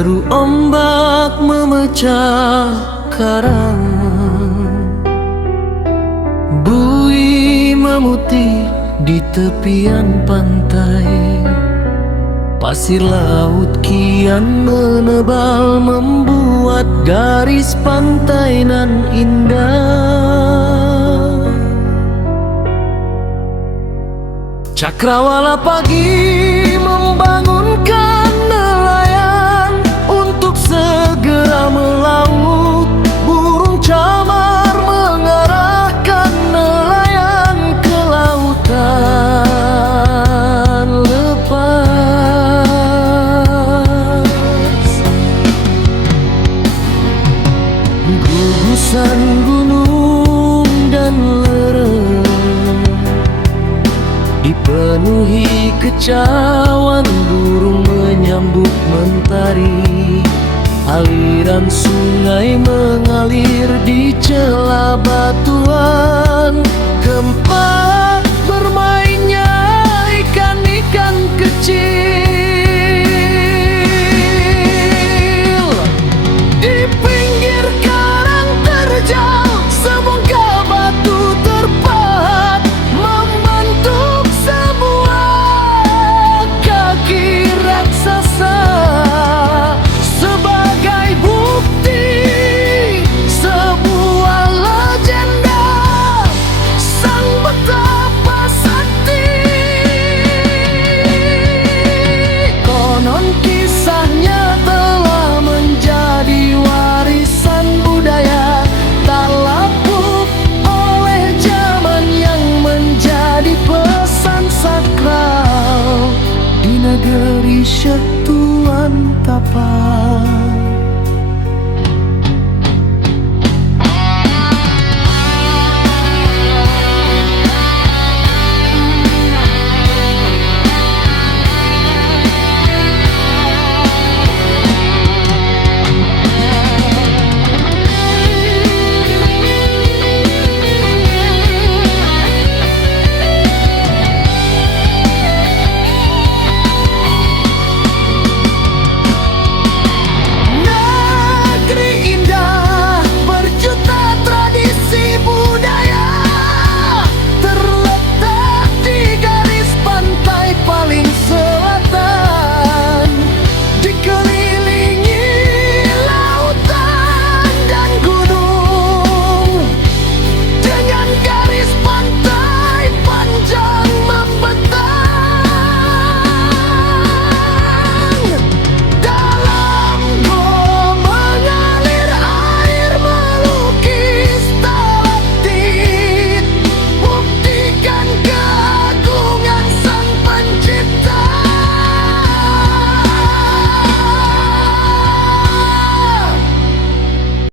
Deru ombak memecah karang, buih memutih di tepian pantai. Pasir laut kian menebal, membuat garis pantai nan indah. Cakrawala pagi membangunkan nelayan untuk segera melaut. Burung camar mengarahkan nelayan ke lautan lepas. Gugusan gunung dan lereng dipenuhi kecauan burung menyambut mentari. Aliran sungai mengalir di celah batuan, gempa bermainnya ikan-ikan kecil. Di pinggir karang terjal semoga batu terpahat, membentuk sebuah kaki raksasa. Sebagai bukti sebuah legenda sang betapa sakti. Konon kisahnya telah menjadi warisan budaya, tak lapuk oleh zaman yang menjadi pesan sakral di negeri Setu.